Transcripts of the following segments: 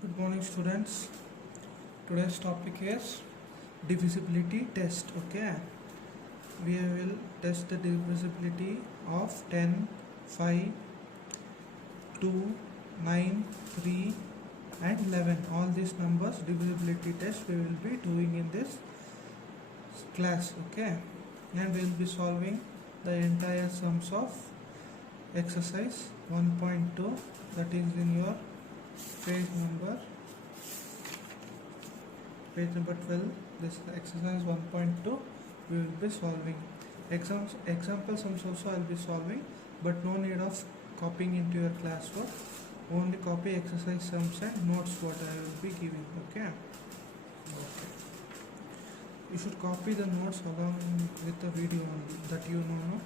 Good morning, students. Today's topic is divisibility test. Okay, we will test the divisibility of 10, 5, 2, 9, 3 and 11. All these numbers divisibility test we will be doing in this class. Okay, and we will be solving the entire sums of exercise 1.2, that is in your page number 12. This exercise 1.2 we will be solving. Example sums also I will be solving, but no need of copying into your classwork. Only copy exercise sums and notes what I will be giving. Okay. You should copy the notes along with the video only, that you know.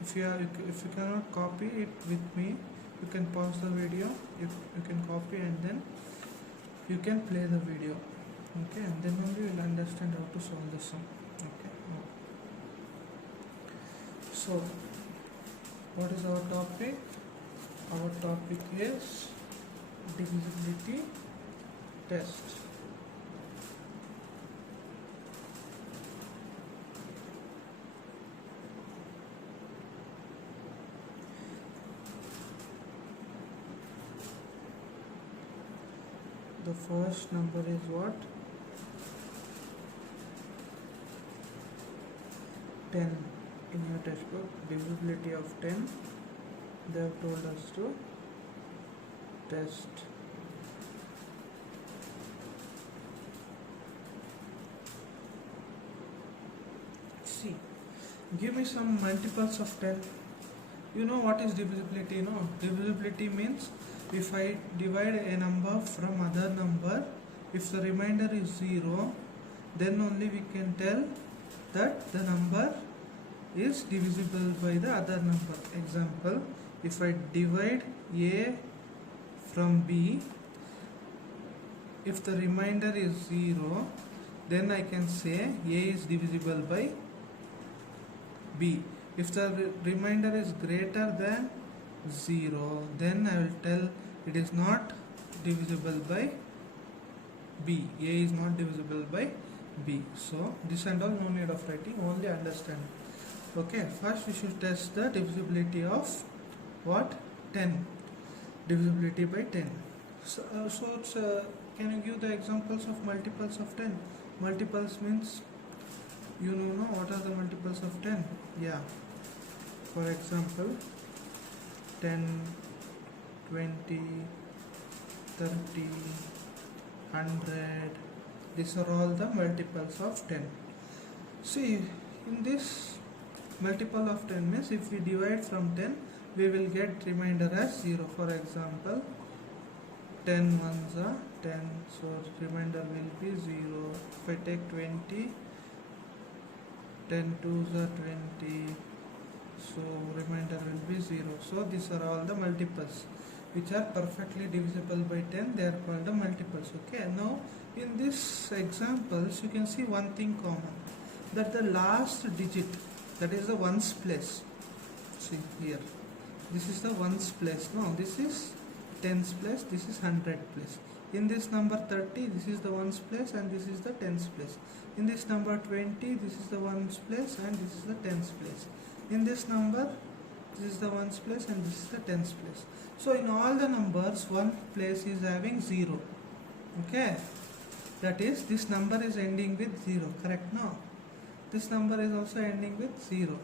If you cannot copy it with me, you can pause the video, you can copy and then you can play the video. Okay, and then only you will understand how to solve the sum. Okay. So what is our topic? Our topic is divisibility test. The first number is what? 10. In your textbook, divisibility of 10, they have told us to test. See, give me some multiples of 10. You know what is divisibility? No, divisibility means if I divide a number from other number, if the remainder is 0, then only we can tell that the number is divisible by the other number. Example, if I divide A from B, if the remainder is 0, then I can say A is divisible by B. If the remainder is greater than 0, then I will tell it is not divisible by B. A is not divisible by B. So this and all no need of writing, only understand. Okay, first we should test the divisibility of what? 10. Divisibility by 10. So can you give the examples of multiples of 10? Multiples means you know what are the multiples of 10? Yeah. For example, 10, 20, 30, 100. These are all the multiples of 10. See, in this multiple of 10 means if we divide from 10, we will get remainder as 0. For example, 10 ones are 10, so remainder will be 0. If I take 20, 10 twos are 20, so remainder will be 0. So these are all the multiples which are perfectly divisible by 10. They are called the multiples. Okay, now in this examples you can see one thing common, that the last digit, that is the ones place. See here, this is the ones place. No, this is tens place, this is hundred place. In this number 30, this is the ones place and this is the tens place. In this number 20, this is the ones place and this is the tens place. In this number, this is the ones place and this is the tens place. So in all the numbers, one place is having 0. Okay, that is, this number is ending with 0. Correct? No, this number is also ending with 0.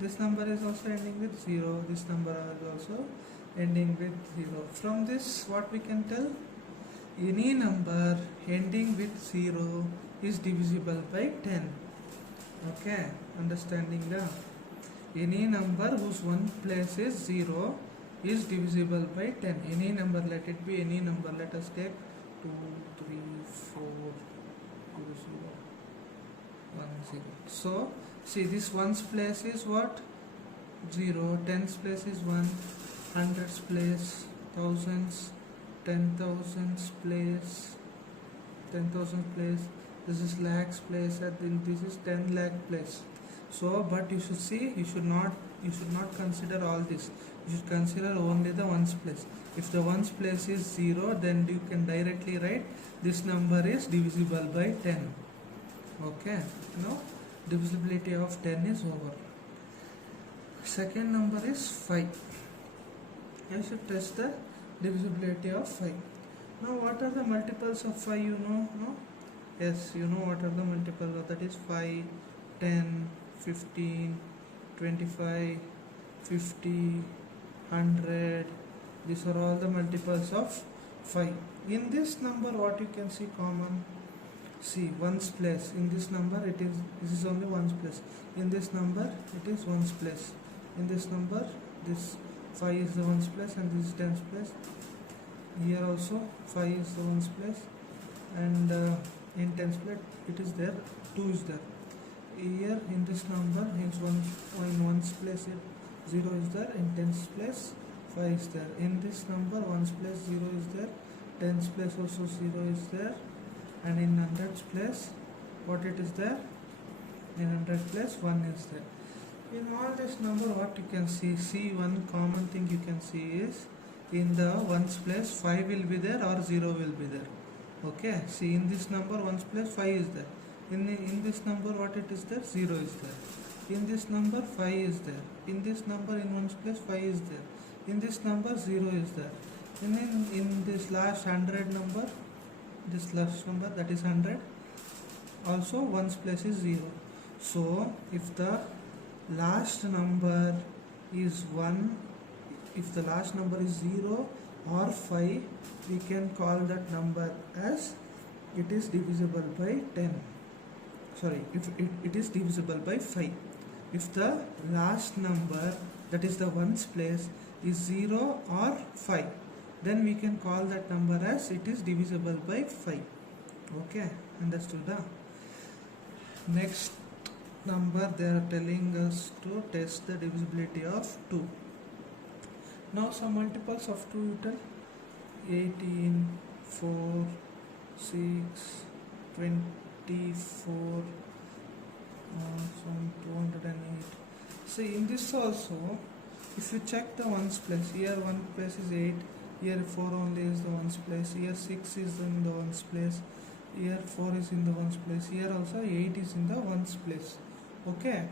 This number is also ending with 0. This number is also ending with 0. From this, what we can tell? Any number ending with 0 is divisible by 10. Okay, understanding now? Any number whose one place is 0 is divisible by 10. Any number, let it be any number. Let us take 2, 3, 4, 2, 0, 1, 0. So, see, this ones place is what? 0. Tens place is 1. Hundreds place, thousands, 10,000s place, 10,000 place. This is lakhs place, and then this is 10 lakh place. So, but you should see, you should not consider all this. you should consider only the ones place. If the ones place is 0, then you can directly write this number is divisible by 10. Okay, now divisibility of 10 is over. Second number is 5. I should test the divisibility of 5. Now what are the multiples of 5, you know? No? Yes, you know what are the multiples of that is 5, 10, 15, 25, 50, 100. These are all the multiples of 5. In this number what you can see common? See, ones place. In this number this is only ones place. In this number it is ones place. In this number this 5 is the ones place and this is tens place. Here also 5 is the ones place, and in tens place it is there, 2 is there. Here in this number in ones place 0 is there, in tens place 5 is there. In this number ones place 0 is there, tens place also 0 is there, and in hundreds place what it is there? In 100 place 1 is there. In all this number what you can see one common thing you can see is in the ones place 5 will be there or 0 will be there. Okay, see in this number ones place 5 is there. In this number what it is there? 0 is there. In this number 5 is there. In this number in ones place 5 is there. In this number 0 is there. In this last 100 number, this last number that is 100, also ones place is 0. So if the last number is 1, if the last number is 0 or 5, we can call that number as it is divisible by 10. Sorry, if it is divisible by 5. If the last number, that is the ones place, is 0 or 5, then we can call that number as it is divisible by 5. Okay, understood? Next number they are telling us to test the divisibility of 2. Now some multiples of 2 you tell. 18, 4, 6, 24, some 208. See in this also, if you check the ones place, here 1 place is 8, here 4 only is the ones place, here 6 is in the ones place, here 4 is in the ones place, here also 8 is in the ones place. Okay,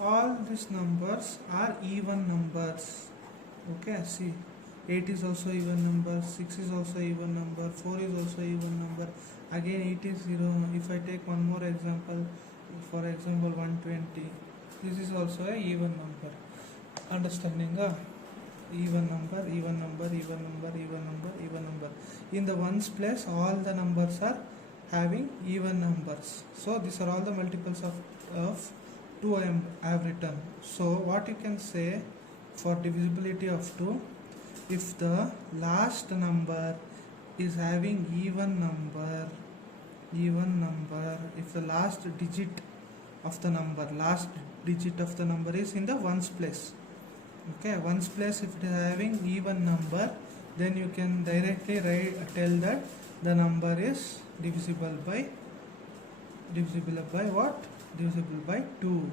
all these numbers are even numbers. Okay, see 8 is also even number, 6 is also even number, 4 is also even number, again 8 is 0. If I take one more example, for example 120, this is also a even number. Understanding? Even number, even number, even number, even number, even number. In the ones place all the numbers are having even numbers. So these are all the multiples of 2 I have written. So what you can say for divisibility of 2, if the last number is having even number, if the last digit of the number is in the ones place. Okay, ones place if it is having even number, then you can directly tell that the number is divisible by what? Divisible by 2.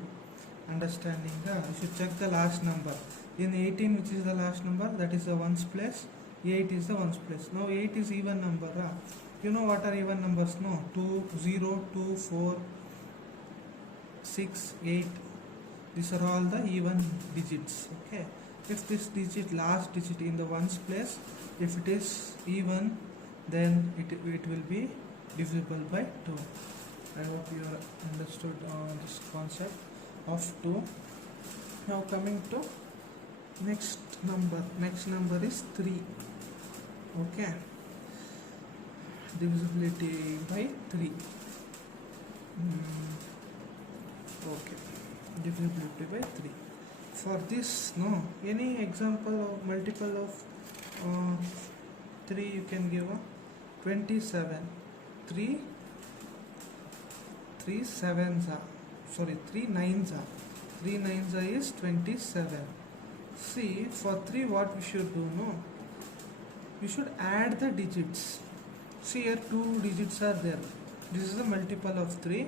Understanding? You should check the last number. In 18, which is the last number, that is the ones place. 8 is the ones place. Now 8 is even number. You know what are even numbers? No, 2, 0, 2, 4, 6, 8. These are all the even digits. Okay, if this last digit in the ones place, if it is even, then it will be divisible by 2. I hope you understood this concept of 2. Now coming to next number is 3. Okay, divisibility by 3. Okay, divisibility by 3. For this, no, any example of multiple of 3 you can give? 27. 3 sevens are, sorry, 3 nines are. 3 nines are is 27. See, for 3 what we should do? No, we should add the digits. See, here 2 digits are there. This is the multiple of 3.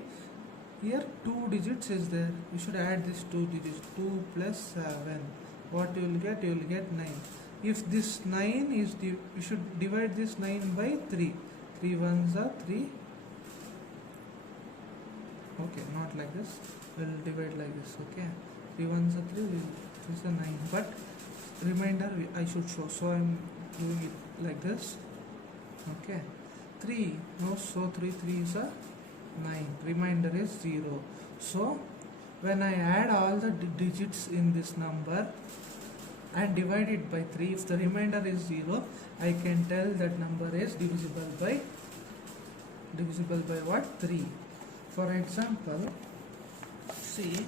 Here 2 digits is there. We should add these 2 digits. 2 plus 7. what you will get? You will get 9. If this 9 is, you should divide this 9 by 3. 3 ones are 3. Okay, not like this. We'll divide like this. Okay, 3 ones are 3. This is a 9. But remainder I should show. So I'm doing it like this. Okay, 3. No, so 3 is a 9. Remainder is 0. So when I add all the digits in this number and divide it by 3, if the remainder is 0, I can tell that number is divisible by what? 3. For example, see,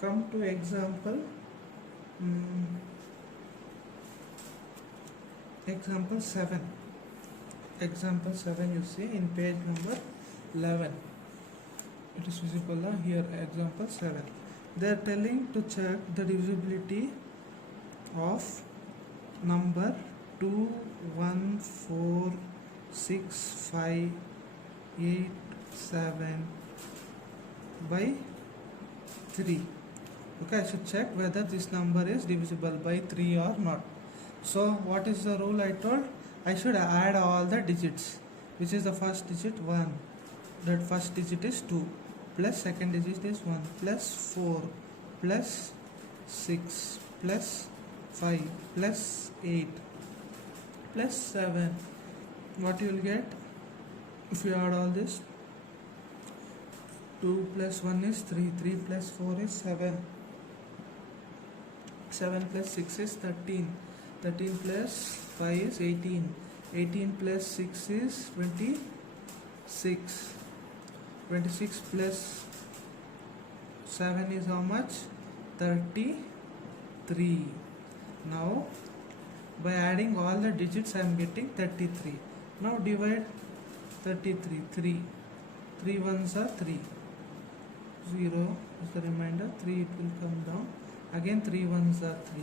come to example, example 7. Example 7, you see in page number 11. It is visible here. Example 7. They are telling to check the divisibility of number 2, 1, 4, 6, 5, 8, 7 by 3. Okay, I should check whether this number is divisible by 3 or not. So what is the rule I told? I should add all the digits. Which is the first digit? 1. That first digit is 2. Plus second digit is 1. Plus 4. Plus 6. Plus 5. Plus 8. Plus 7. What you will get? If you add all this, 2 plus 1 is 3. 3 plus 4 is 7. 7 plus 6 is 13. 13 plus 5 is 18. 18 plus 6 is 26. 26 plus 7 is how much? 33. Now by adding all the digits I am getting 33. Now divide 33. 3. 3 ones are 3. 0 is the remainder. 3 it will come down. Again 3 ones are 3.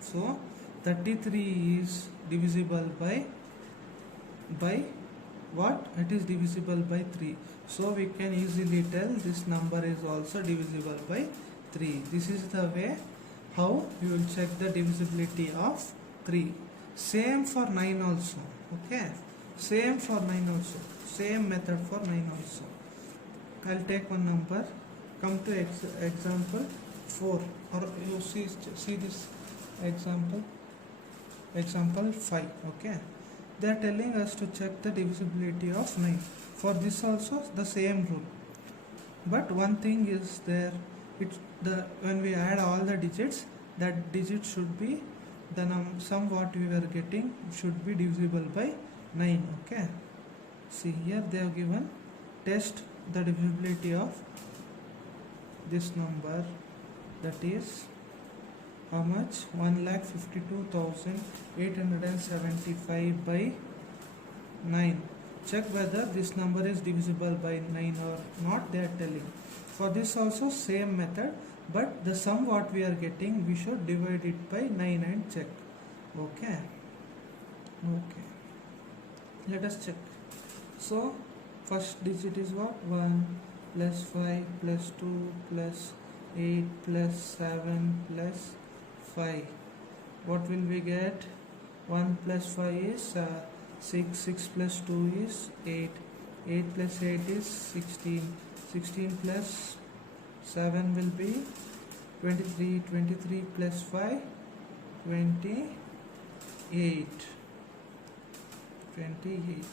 So 33 is divisible by what? It is divisible by 3. So we can easily tell this number is also divisible by 3. This is the way how you will check the divisibility of 3. Same for 9 also. Okay, same for 9 also. Same method for 9 also. I'll take one number. Come to example 4, or you see this example 5. Okay, they are telling us to check the divisibility of 9. For this also the same rule, but one thing is there. When we add all the digits, that digit should be the sum what we were getting should be divisible by 9. Okay, see here they have given test the divisibility of this number, that is how much? 1,52,875 by 9. Check whether this number is divisible by 9 or not, they are telling. For this also same method, but the sum what we are getting, we should divide it by 9 and check. Okay, let us check. So first digit is what? 1 plus 5 plus 2 plus 8 plus 7 plus 5. What will we get? 1 plus 5 is 6. 6 plus 2 is 8. 8 plus 8 is 16. 16 plus 7 will be 23. 23 plus 5, 28. 28.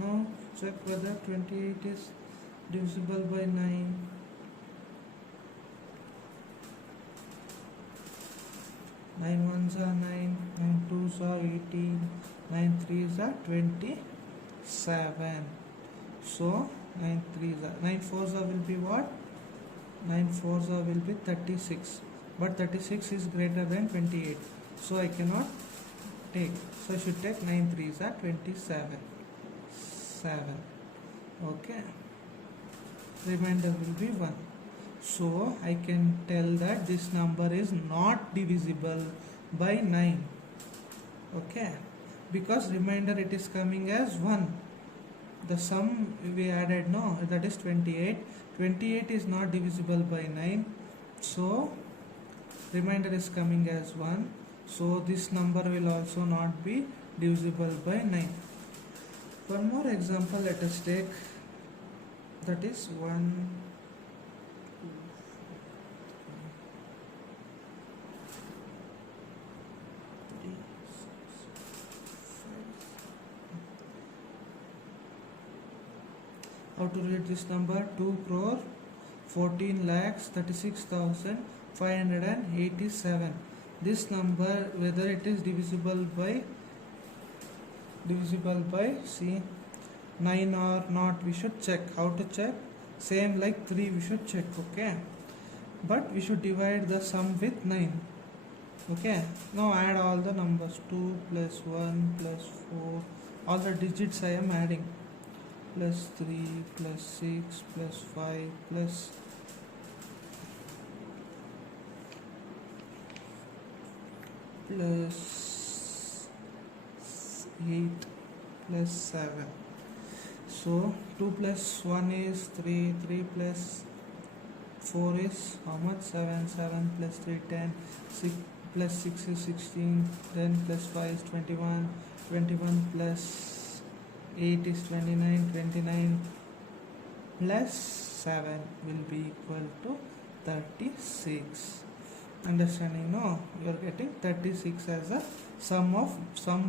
Now check whether 28 is divisible by 9. 9 ones are 9, 9 twos are 18, 9 threes are 27. So 9 fours will be what? 9 fours will be 36. But 36 is greater than 28. So I cannot take. So I should take 9 threes are 27. 7. Okay. Remainder will be 1. So I can tell that this number is not divisible by 9. Okay, because remainder it is coming as 1. the sum we added, no, that is 28. 28 is not divisible by 9, so remainder is coming as 1, so this number will also not be divisible by 9. One more example let us take, that is 1, 2, 3, 4, 5. How to read this number? 2 crore 14 lakhs 36,587. This number, whether it is divisible by see 9 or not, we should check. How to check? Same like 3 we should check, okay, but we should divide the sum with 9. Okay, now add all the numbers, 2 plus 1 plus 4, all the digits I am adding, plus 3 plus 6 plus 5 plus 8 plus 7. So 2 plus 1 is 3, 3 plus 4 is how much? 7, 7 plus 3, 10, 6 plus 6 is 16, 10 plus 5 is 21, 21 plus 8 is 29, 29 plus 7 will be equal to 36. Understanding? No, you are getting 36 as a sum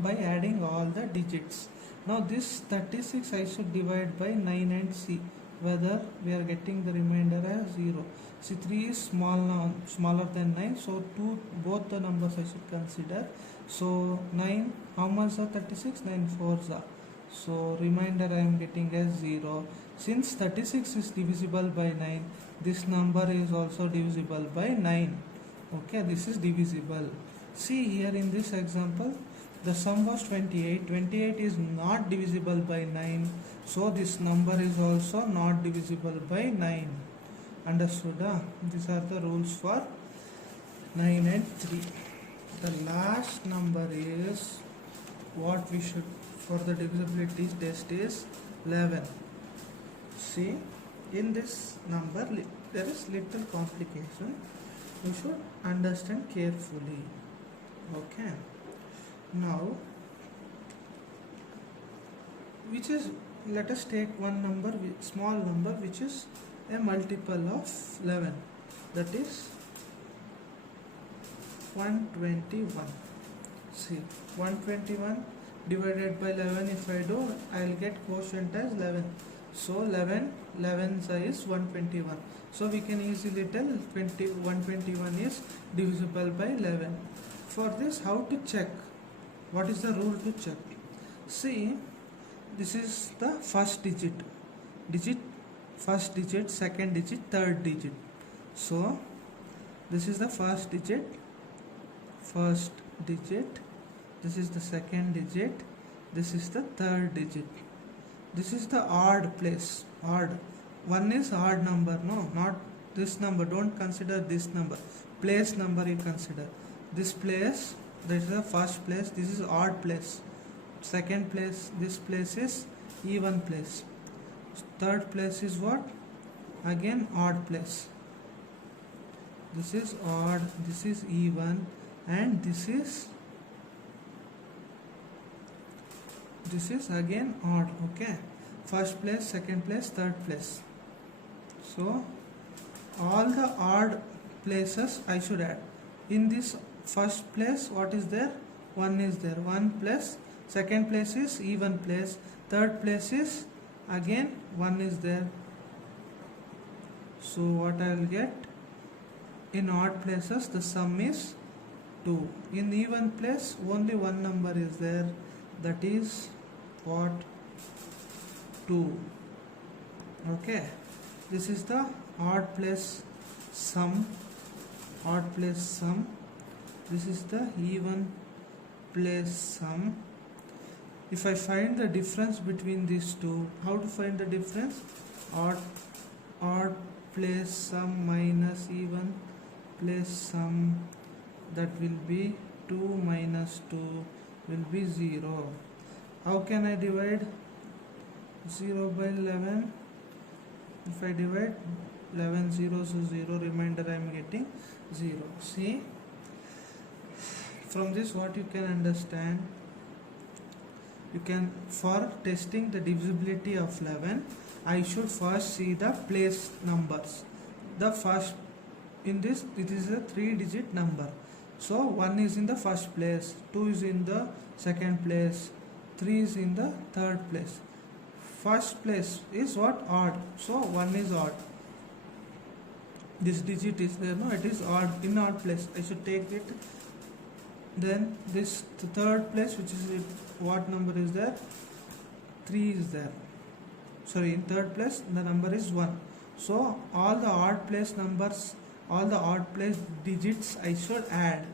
by adding all the digits. Now this 36 I should divide by 9 and see whether we are getting the remainder as 0. See, 3 is smaller than 9, so both the numbers I should consider. So 9, how much are 36? 9 fours are. So remainder I am getting as 0. Since 36 is divisible by 9, this number is also divisible by 9. Okay, this is divisible. See here in this example, the sum was 28. 28 is not divisible by 9, so this number is also not divisible by 9. Understood? These are the rules for 9 and 3. The last number is what we should for the divisibility test is 11. See, in this number there is little complication. You should understand carefully. Okay. Now, let us take one number, small number, which is a multiple of 11. That is 121. See, 121 divided by 11. If I do, I will get quotient as 11. So 11 is 121. So we can easily tell 121 is divisible by 11. For this, how to check? What is the rule to check? See, this is the first digit, first digit, second digit, third digit. So this is the first digit, this is the second digit, this is the third digit. This is the odd place, odd. One is odd number, no, not this number, don't consider this number. Place number you consider. This place, that is the first place, this is odd place. Second place, this place is even place. Third place is what? Again odd place. This is odd, this is even, and this is again odd. Okay, first place, second place, third place. So all the odd places I should add. In this first place, what is there? 1 is there. 1 plus, second place is even place, third place is again 1 is there. So what I will get? In odd places the sum is 2. In even place only one number is there, that is what? 2. Okay, this is the odd place sum, this is the even place sum. If I find the difference between these two, how to find the difference? Odd place sum minus even place sum, that will be 2 minus 2 will be 0. How can I divide? 0 by 11. If I divide 11 zeros is 0, remainder I am getting 0. See, from this what you can understand, you can, for testing the divisibility of 11, I should first see the place numbers. The first, in this it is a 3-digit number, so 1 is in the first place, 2 is in the second place, 3 is in the third place. First place is what? Odd, so 1 is odd. This digit is there, no, it is odd, in odd place, I should take it. Then this the third place, which is what number is there? 3 is there. Sorry, in third place the number is 1. So all the odd place numbers, all the odd place digits I should add,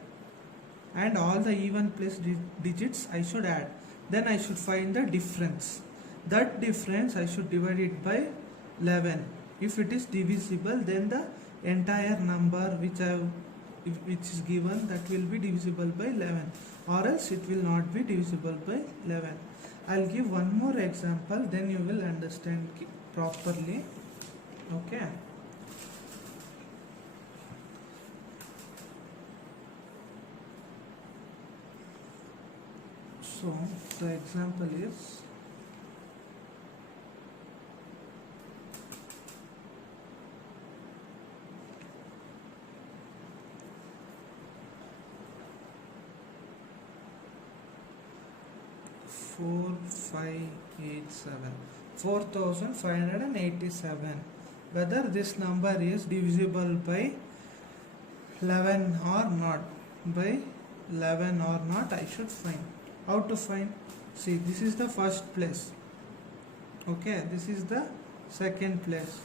and all the even place digits I should add. Then I should find the difference. That difference I should divide it by 11. If it is divisible, then the entire number which is given, that will be divisible by 11, or else it will not be divisible by 11. I'll give one more example, then you will understand properly. Okay. So the example is 4587, whether this number is divisible by 11 or not. By 11 or not, I should find. How to find? See, this is the first place. Okay, this is the second place.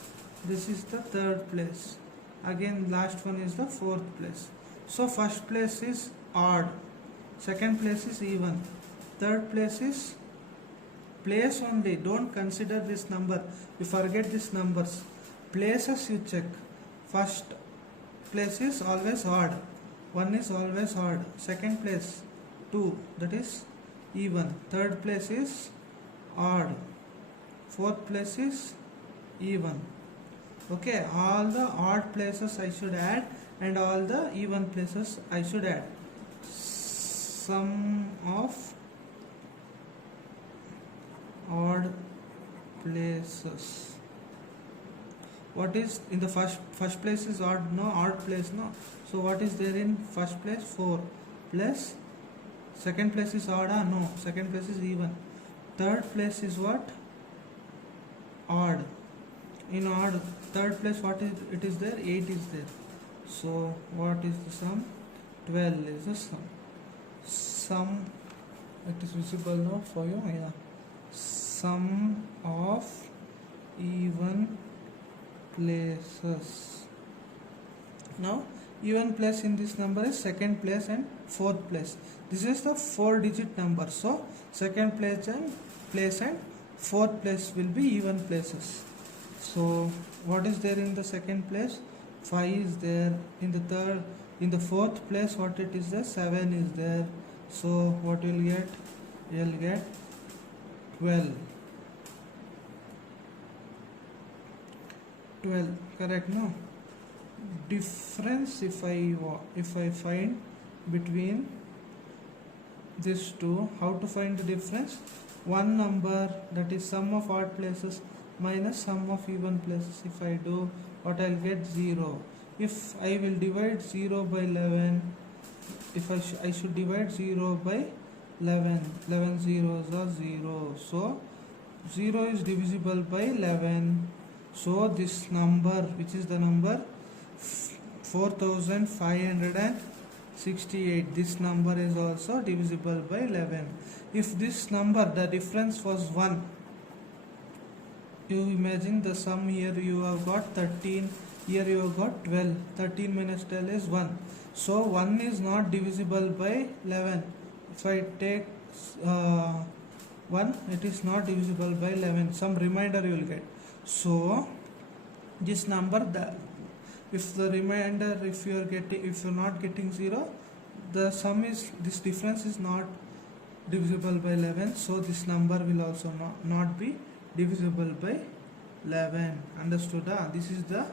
This is the third place. Again, last one is the fourth place. So first place is odd, second place is even, third place is place only. Don't consider this number, you forget these numbers. Places you check. First place is always odd, 1 is always odd, second place 2, that is even, third place is odd, fourth place is even. Okay, all the odd places I should add and all the even places I should add. Sum of odd places. What is in the first place is odd, no, odd place, no. So what is there in first place? 4 plus second place is odd, no, second place is even. Third place is what? Odd. In odd, third place what is it is there? 8 is there. So what is the sum? 12 is the sum. Sum, it is visible now for you, yeah. Sum of even places. Now even place in this number is second place and fourth place. This is the 4-digit number, so second place and fourth place will be even places. So what is there in the second place? 5 is there. In the third, in the fourth place, what it is there? 7 is there. So what you will get? You will get 12. 12, correct, no? Difference, if I find between these two, how to find the difference? One number, that is sum of odd places minus sum of even places. If I do, what I'll get? 0. If I will divide 0 by 11, if I should divide 0 by 11, 11 zeros are 0. So 0 is divisible by 11. So this number, which is the number 4568, this number is also divisible by 11. If this number, the difference was 1, you imagine the sum here you have got 13, here you have got 12. 13 minus 12 is 1. So 1 is not divisible by 11. If I take 1, it is not divisible by 11. Some remainder you will get. So this number, if the remainder, if you are not getting 0, the sum is, this difference is not divisible by 11. So this number will also not be divisible by 11. Understood? This is the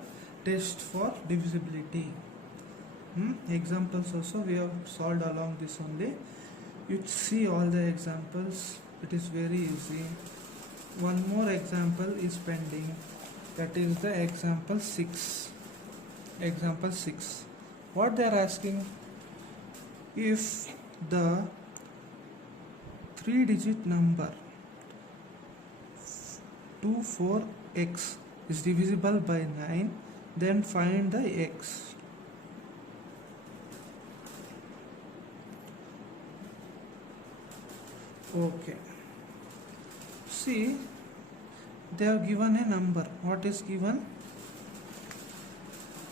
test for divisibility. Examples also we have solved along this only. You see all the examples, it is very easy. One more example is pending, that is the example 6. Example 6. What they are asking, if the 3-digit number 24x is divisible by 9, then find the x. Okay. See, they have given a number. What is given?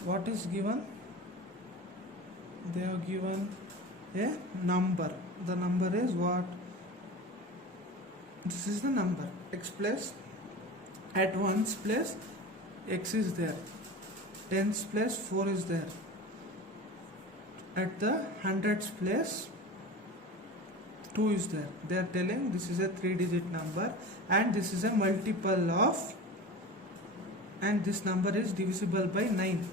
What is given? They have given a number. The number is what? This is the number. X plus, at ones place x is there. Tens place 4 is there. At the hundreds place 2 is there. They are telling this is a 3-digit number and this is a multiple of, and this number is divisible by 9.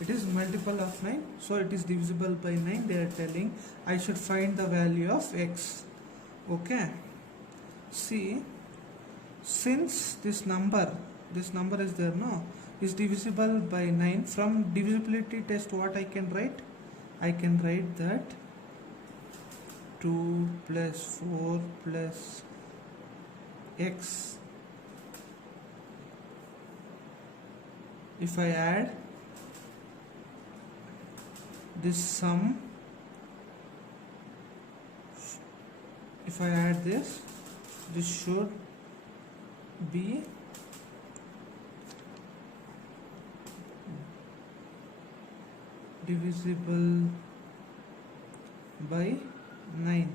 It is multiple of 9, so it is divisible by 9. They are telling I should find the value of x. Okay. See, since this number is there, no, is divisible by 9, from divisibility test what I can write? I can write that 2 plus 4 plus x. If I add this sum, if I add this should be divisible by 9.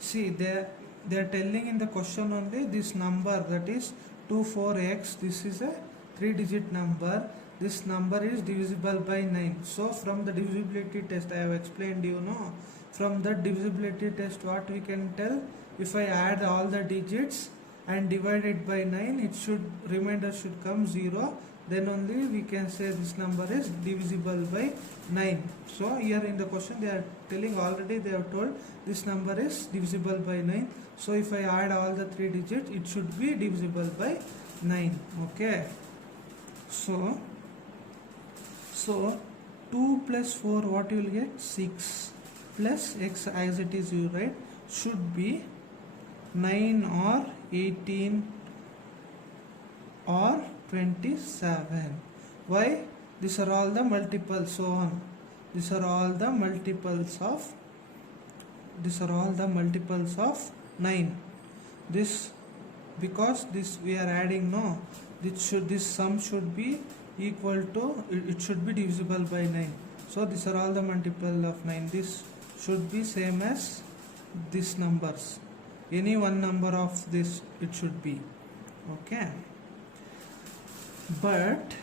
See, they are telling in the question only this number, that is 24x, this is a 3-digit number, this number is divisible by 9. So from the divisibility test I have explained, you know, from the divisibility test what we can tell, if I add all the digits and divide it by 9, it should, remainder should come 0, then only we can say this number is divisible by 9. So here in the question they are telling, already they have told this number is divisible by 9. So if I add all the 3 digits, it should be divisible by 9. Okay. So 2 plus 4, what you will get? 6 plus x as it is you write, should be 9 or 18 or 27. Why? These are all the multiples, so on. These are all the multiples of 9. This, because this we are adding, no, this sum should be equal to, it should be divisible by 9. So these are all the multiple of 9. This should be same as these numbers. Any one number of this it should be. Okay. But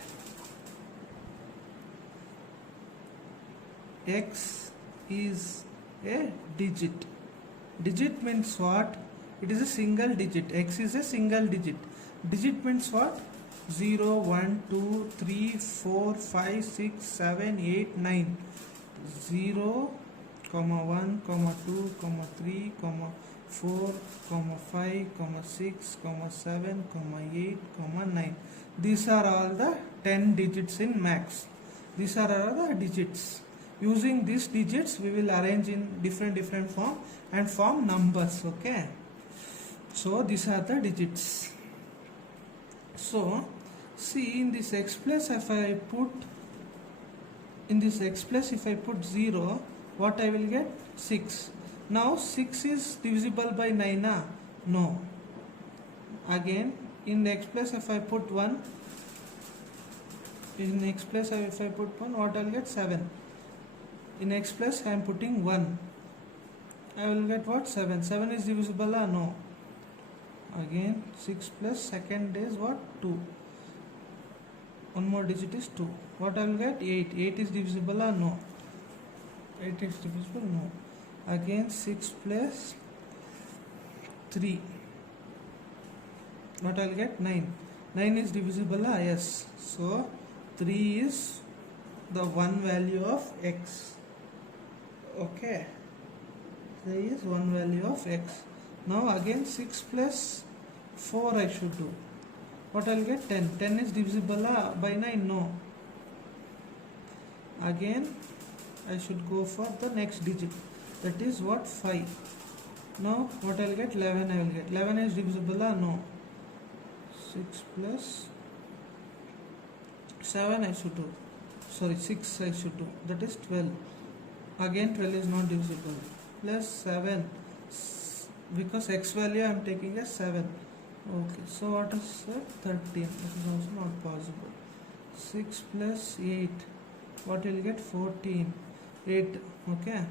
x is a digit. Digit means what? It is a single digit. X is a single digit. Digit means what? 0, 1, 2, 3, 4, 5, 6, 7, 8, 9. 0, 1, 2, 3, 4, 5, 6, 7, 8, 9. These are all the 10 digits in max. These are all the digits. Using these digits we will arrange in different form and form numbers. Okay. So these are the digits. So see, in this x plus if I put 0, what I will get? 6. Now 6 is divisible by 9. No. Again in x plus if I put 1, in x plus if I put 1, what I will get? 7. In x plus I am putting 1, I will get what? 7. 7 is divisible? No. Again 6 plus second is what? 2. One more digit is 2. What I will get? 8. 8 is divisible? No. 8 is divisible? No. Again 6 plus 3. what I'll get? 9. 9 is divisible, yes. So 3 is the one value of x. Okay, 3 is one value of x. Now again 6 plus 4 I should do. What I'll get? 10. 10 is divisible by 9? No. Again I should go for the next digit. That is what? 5. Now what I'll get? 11 I will get. 11 is divisible? No. 6 plus 7 I should do. Sorry, 6 I should do. That is 12. Again 12 is not divisible. Plus 7. Because x value I am taking as 7. Okay, so what is 13? This is also not possible. 6 plus 8. What will get? 14. 8. Okay.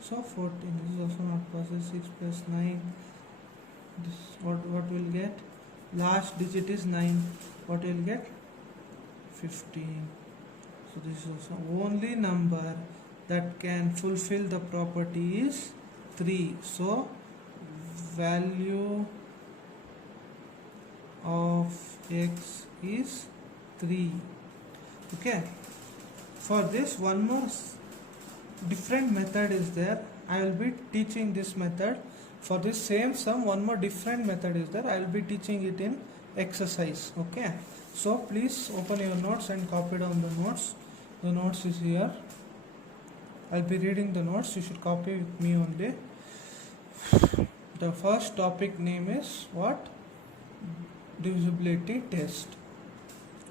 So 14. This is also not possible. 6 plus 9. This what will get? Last digit is 9. What will get? 15. So this is also only number that can fulfill the property is 3. So value of x is 3. Okay. For this, one more different method is there. I will be teaching this method. For this same sum, one more different method is there. I will be teaching it in exercise. Okay. So please open your notes and copy down the notes. The notes is here. I'll be reading the notes. You should copy with me only. The first topic name is what? Divisibility test.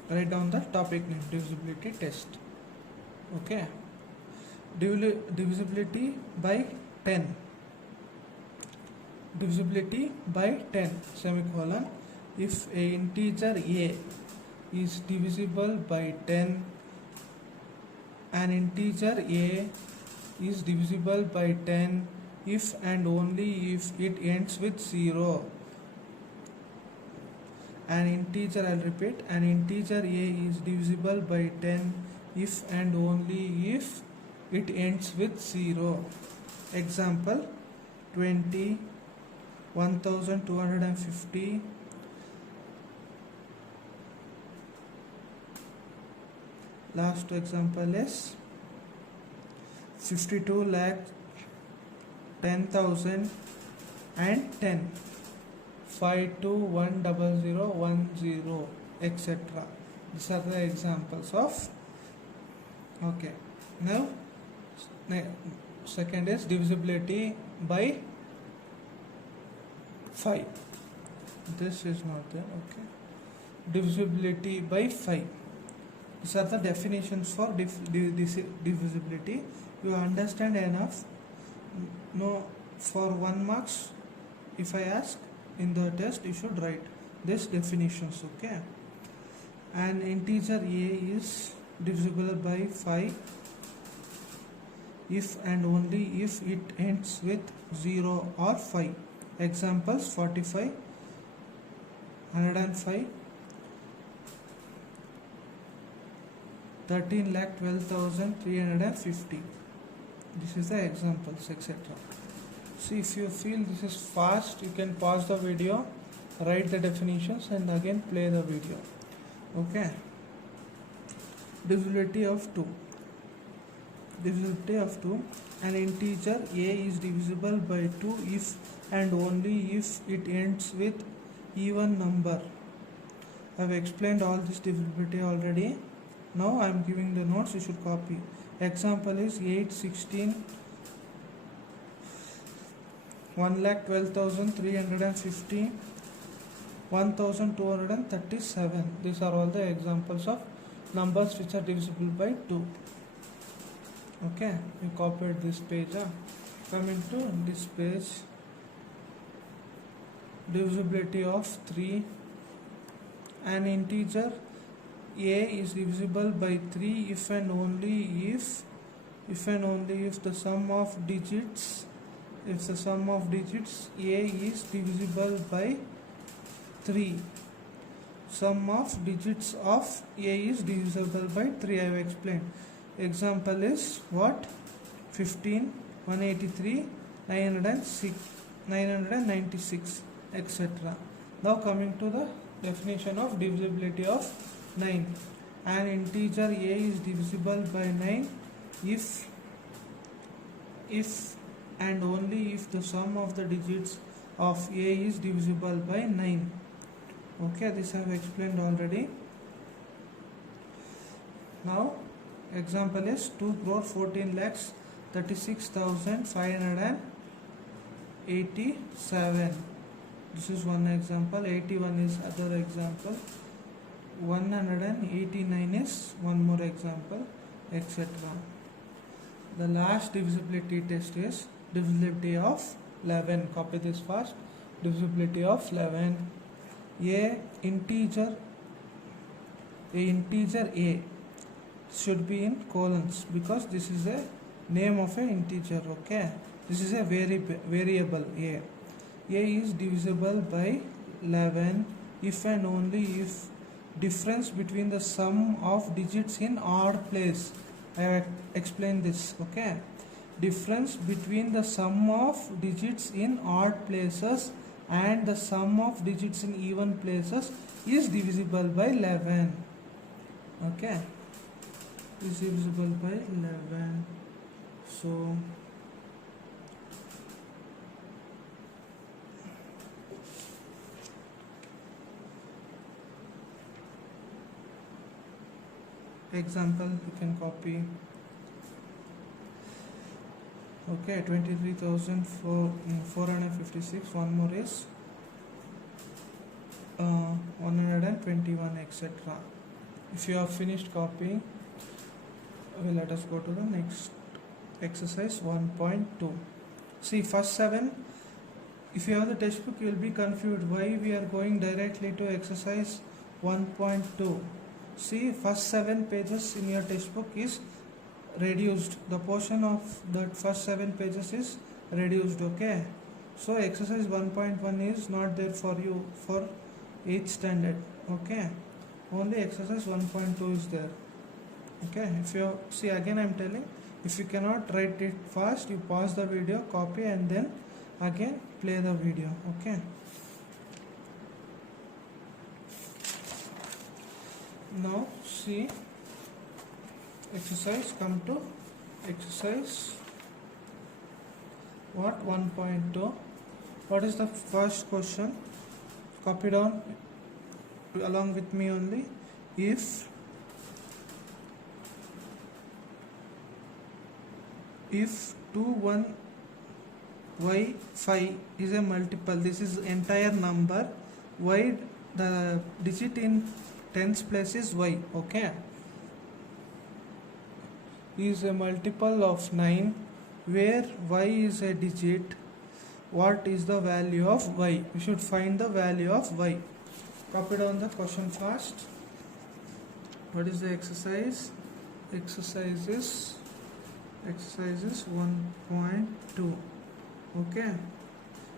Write down the topic name, divisibility test. Okay. Divisibility by 10. Divisibility by 10 semicolon. If a integer a is divisible by 10, an integer a is divisible by 10 if and only if it ends with 0. An integer, I'll repeat, an integer a is divisible by 10 if and only if it ends with 0. Example 20, 1250, last example is 52 lakh 10,000 and 10, 521010, etc. These are the examples of. Okay. Now second is divisibility by 5. This is not there. Okay. Divisibility by 5. These are the definitions for divisibility. You understand enough? No, for 1 marks, if I ask in the test, you should write these definitions. Okay. An integer a is divisible by 5 if and only if it ends with 0 or 5. Examples 45, 105, 13,12,350. This is the examples, etc. See, if you feel this is fast, you can pause the video, write the definitions and again play the video. Okay. Divisibility of 2. Divisibility of 2. An integer a is divisible by 2 if and only if it ends with even number. I have explained all this divisibility already. Now I am giving the notes, you should copy. Example is 8, 16, 1,12,350, 1,237. These are all the examples of numbers which are divisible by 2. Okay, you copied this page. Come into this page. Divisibility of 3. An integer a is divisible by 3 if and only if the sum of digits, if the sum of digits a is divisible by 3. Sum of digits of a is divisible by 3. I have explained. Example is what? 15, 183, 906, 996, etc. Now coming to the definition of divisibility of 9. An integer a is divisible by 9 if and only if the sum of the digits of a is divisible by 9. Okay, this I have explained already. Now example is 2,14,36,587. This is one example. 81 is other example. 189 is one more example, etc. The last divisibility test is divisibility of 11. Copy this fast. Divisibility of 11. A integer a should be in colons because this is a name of an integer. Okay, this is a variable a. A is divisible by 11 if and only if difference between the sum of digits in odd place. I have explained this. Okay, difference between the sum of digits in odd places and the sum of digits in even places is divisible by 11. Okay, is divisible by 11. So example you can copy. Okay, 23,456. One more is 121, etc. If you have finished copying, let us go to the next exercise 1.2. See, first 7. If you have the textbook, you will be confused why we are going directly to exercise 1.2. See, first 7 pages in your textbook is reduced. The portion of that first 7 pages is reduced. Okay, so exercise 1.1 is not there for you for 8th standard. Okay, only exercise 1.2 is there. Okay, if you see, again I am telling, if you cannot write it fast, you pause the video, copy, and then again play the video. Okay, now see exercise. Come to exercise what 1.2. What is the first question? Copy down along with me only. If 21y5 is a multiple, this is entire number, y the digit in tens place is y. Okay, is a multiple of 9 where y is a digit. What is the value of y? We should find the value of y. Copy down the question first. What is the exercise? Exercise is 1.2. Okay,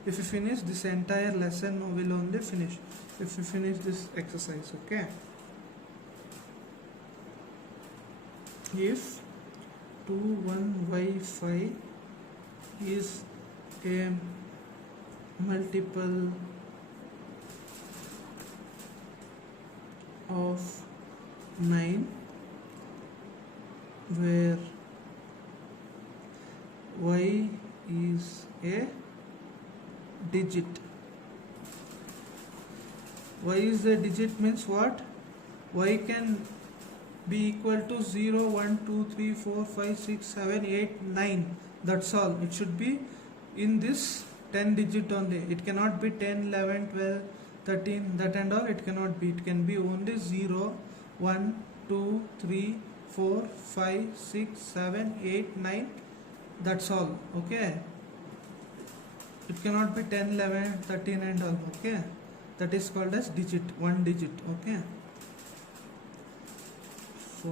if you finish this entire lesson, will only finish if you finish this exercise. Okay, if 21y5 is a multiple of 9 where y is a digit. Y is a digit means what? Y can be equal to 0, 1, 2, 3, 4, 5, 6, 7, 8, 9. That's all. It should be in this 10 digit only. It cannot be 10, 11, 12, 13, that and all. It cannot be. It can be only 0, 1, 2, 3, 4, 5, 6, 7, 8, 9. That's all. Okay, it cannot be 10, 11, 13 and all. Okay, that is called as digit, one digit. Okay, so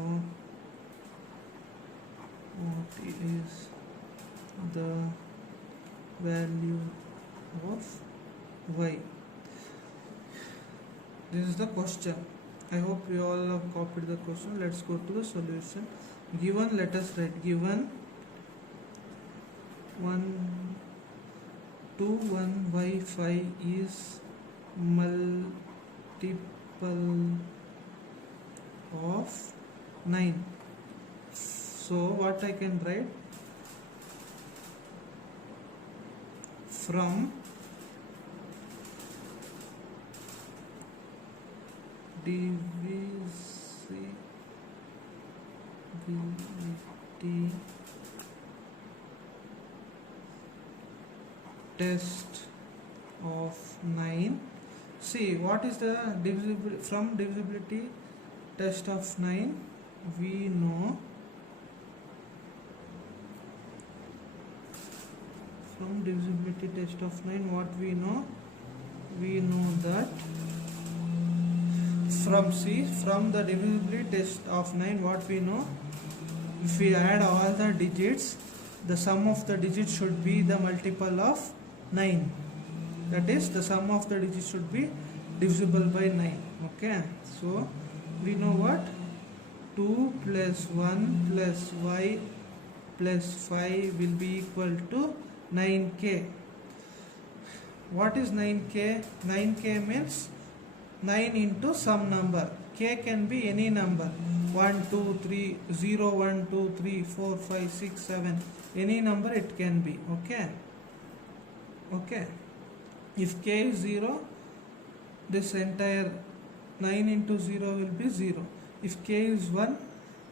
what is the value of y? This is the question. I hope you all have copied the question. Let's go to the solution. Given, let us write, given 21y5 is multiple of 9. So what I can write? From divisibility test of 9. See, what is the divisibility? From divisibility test of 9, we know from divisibility test of 9 what we know? We know that from the divisibility test of 9 what we know, if we add all the digits, the sum of the digits should be the multiple of 9. That is, the sum of the digits should be divisible by 9. Okay, so we know what? 2 plus 1 plus y plus 5 will be equal to 9k. What is 9k? 9k means 9 into some number. K can be any number. 1, 2, 3, 0, 1, 2, 3, 4, 5, 6, 7. Any number it can be. Okay. Okay. If k is 0, this entire 9 into 0 will be 0. If k is 1,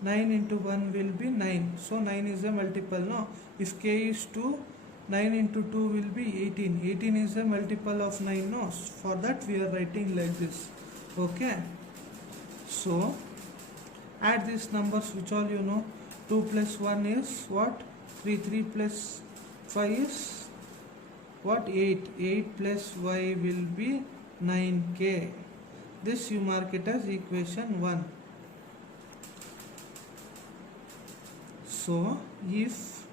9 into 1 will be 9. So 9 is a multiple. No. If k is 2, 9 into 2 will be 18. 18 is a multiple of 9. No. For that we are writing like this. Okay. So add these numbers which all you know. 2 plus 1 is what? 3. 3 plus 5 is what? 8. 8 plus y will be 9k. This you mark it as equation 1. So if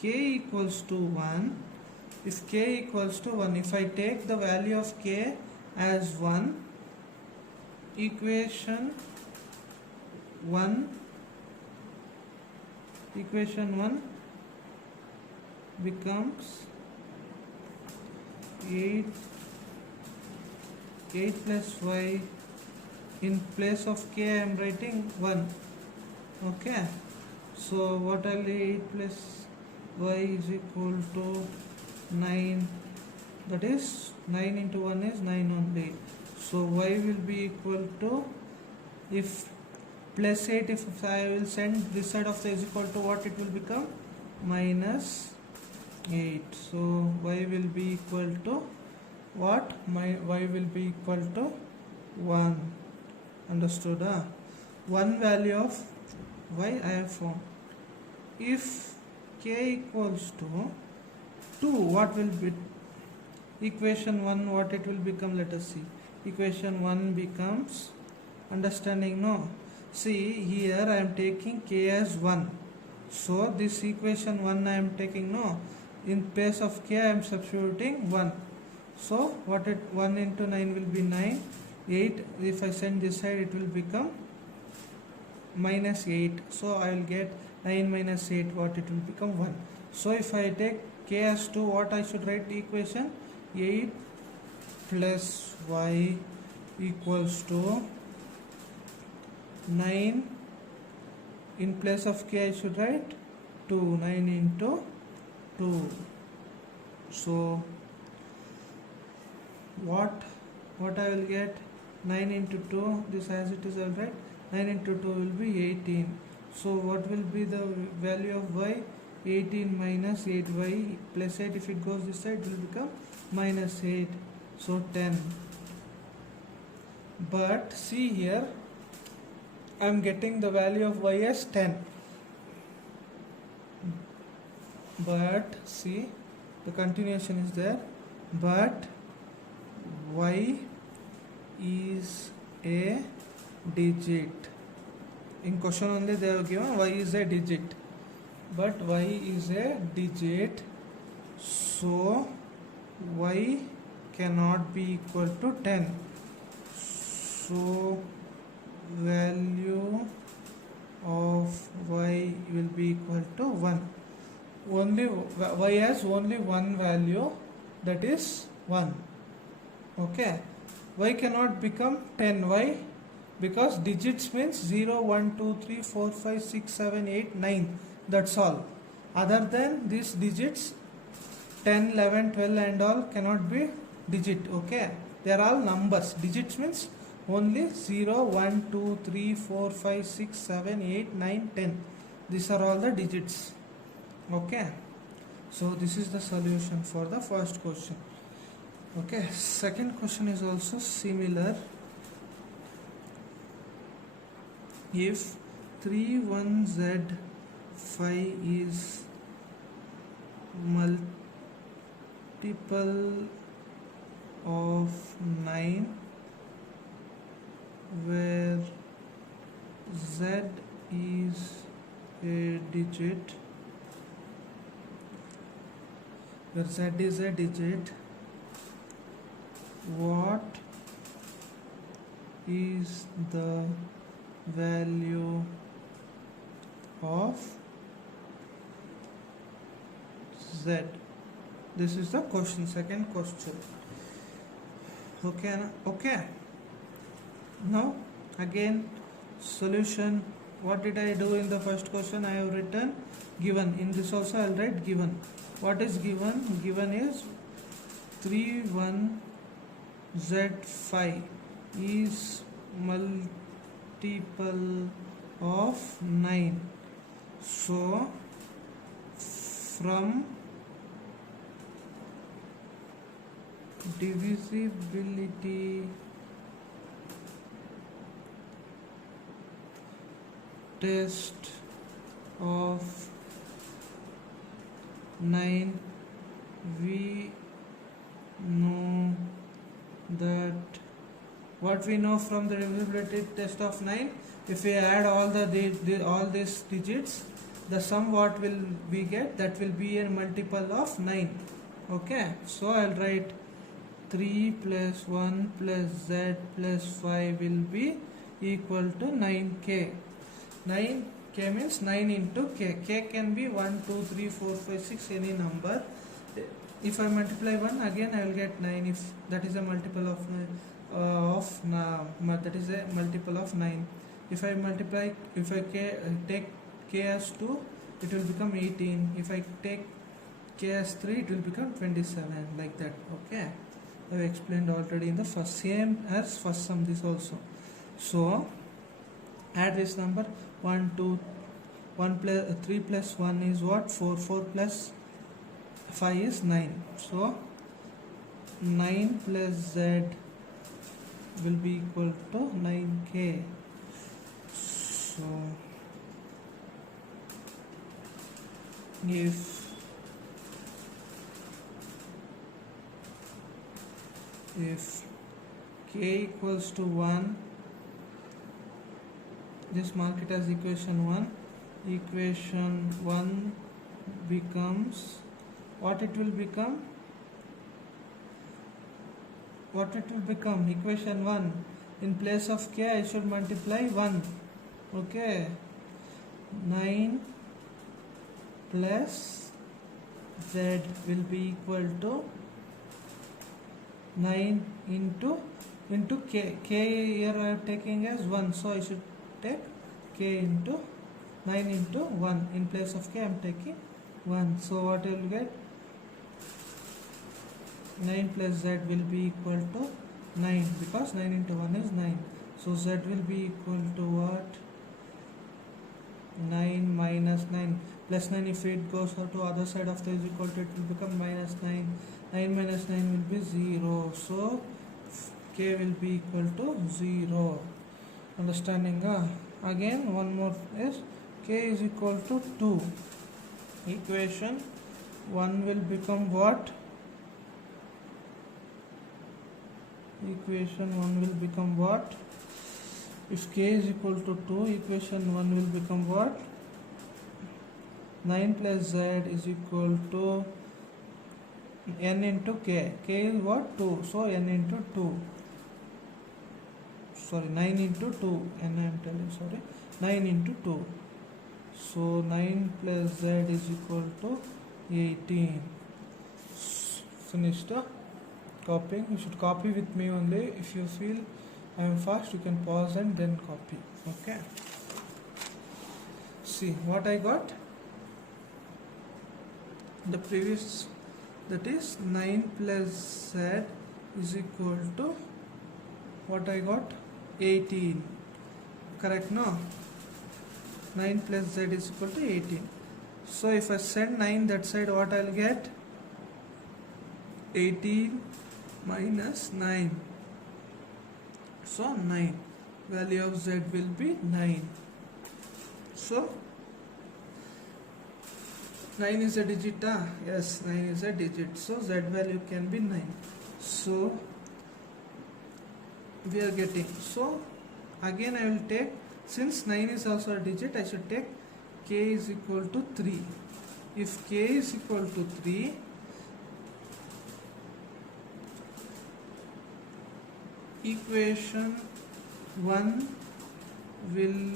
k equals to 1, if I take the value of k as 1, equation 1 becomes 8 plus y. In place of k I am writing 1. Okay, so what I'll 8 plus y is equal to 9. That is 9 into 1 is 9 only. So y will be equal to, if plus 8, if I will send this side of the is equal to what it will become? Minus 8. So y will be equal to what? Y will be equal to 1. Understood? One value of y I have found. If k equals to 2, what will be equation 1? What it will become? Let us see. Equation 1 becomes, understanding? No. See, here I am taking k as 1. So this equation 1 I am taking, no. In place of k I am substituting 1. So what 1 into 9 will be 9. 8, if I send this side it will become minus 8. So I will get 9 minus 8, what it will become? 1. So if I take k as 2, what I should write the equation? 8 plus y equals to 9. In place of k I should write 2. 9 into 2. So what I will get? 9 into 2, this as it is, I will write 9 into 2 will be 18. So what will be the value of y? 18 minus 8y plus 8, if it goes this side it will become minus 8. So 10. But see here, I am getting the value of y as 10. But see, the continuation is there. But y is a digit. In question only they have given y is a digit. But y is a digit. So y cannot be equal to 10. So value of y will be equal to 1. Only y has only one value, that is 1. Okay. Y cannot become 10. Why? Because digits means 0, 1, 2, 3, 4, 5, 6, 7, 8, 9. That's all. Other than these digits, 10, 11, 12 and all cannot be digit. Okay. They are all numbers. Digits means only 0, 1, 2, 3, 4, 5, 6, 7, 8, 9, 10. These are all the digits. Okay. So this is the solution for the first question. Okay. Second question is also similar. If 31Z5 is multiple of 9 where Z is a digit, what is the value of Z? This is the question, second question. Okay. Now again solution. What did I do in the first question? I have written given. In this also I will write given. What is given? Given is 31Z5 is multiple of 9. So from divisibility test of 9, we know that what we know from the divisibility test of 9, if we add all all these digits, the sum what will we get, that will be a multiple of 9. Okay, so I'll write 3 plus 1 plus Z plus 5 will be equal to 9k. 9k means 9 into k. K can be 1, 2, 3, 4, 5, 6, any number. If I multiply 1, again I will get 9. If that is a multiple of that is a multiple of 9. If I take k as 2, it will become 18. If I take k as 3, it will become 27, like that. Okay, I have explained already in the first, same as first sum, this also. So add this number. 3 plus 1 is what? 4. 4 plus 5 is 9. So 9 plus Z will be equal to 9k. So if k equals to 1, just mark it as equation 1. Equation 1 becomes, what it will become? Equation 1, in place of k I should multiply 1. Okay, 9 plus Z will be equal to 9 into k. K here I am taking as 1, so I should take k into 9 into 1. In place of k I am taking 1. So what I will get? 9 plus Z will be equal to 9, because 9 into 1 is 9. So Z will be equal to what? 9 minus 9 plus 9. If it goes to other side of the is equal to, it will become minus 9. 9 minus 9 will be 0. So k will be equal to 0. Understanding? Again one more is k is equal to 2. Equation 1 will become what? Equation 1 will become what? If k is equal to 2, equation 1 will become what? 9 plus Z is equal to n into k. K is what? 2. So n into 2. Sorry, 9 into 2. N I am telling, sorry. 9 into 2. So 9 plus Z is equal to 18. Finished? copying. You should copy with me only. If you feel I am fast, you can pause and then copy. Okay. See what I got. The previous, that is 9 plus z is equal to what I got, 18. Correct, no? 9 plus z is equal to 18. So if I send 9 that side, what I'll get? 18 minus 9. So 9. Value of z will be 9. So 9 is a digit, yes, 9 is a digit. So z value can be 9. So we are getting. So again I will take, since 9 is also a digit, I should take k is equal to 3. If k is equal to 3, equation 1 will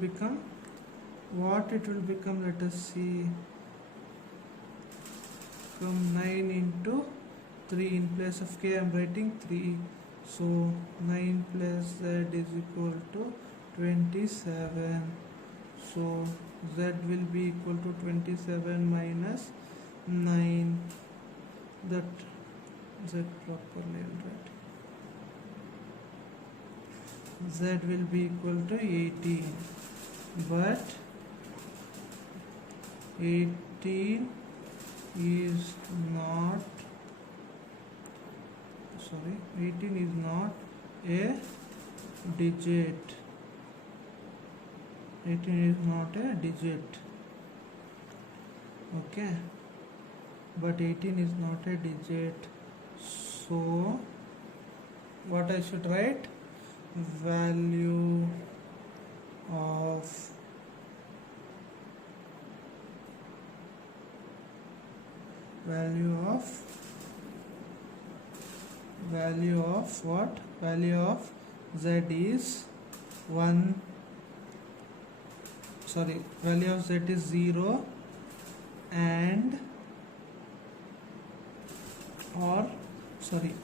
become what it will become, let us see, from 9 into 3, in place of k I am writing 3, so 9 plus z is equal to 27, so z will be equal to 27 minus 9, that z properly right, z will be equal to 18, but 18 is not, 18 is not a digit. 18 is not a digit. Okay, but 18 is not a digit. So what I should write? Value of what? Value of z is 1. Value of z is 0 and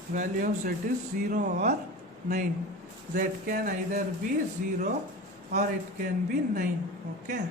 value of z is 0 or 9. Z can either be 0 or it can be 9. Okay.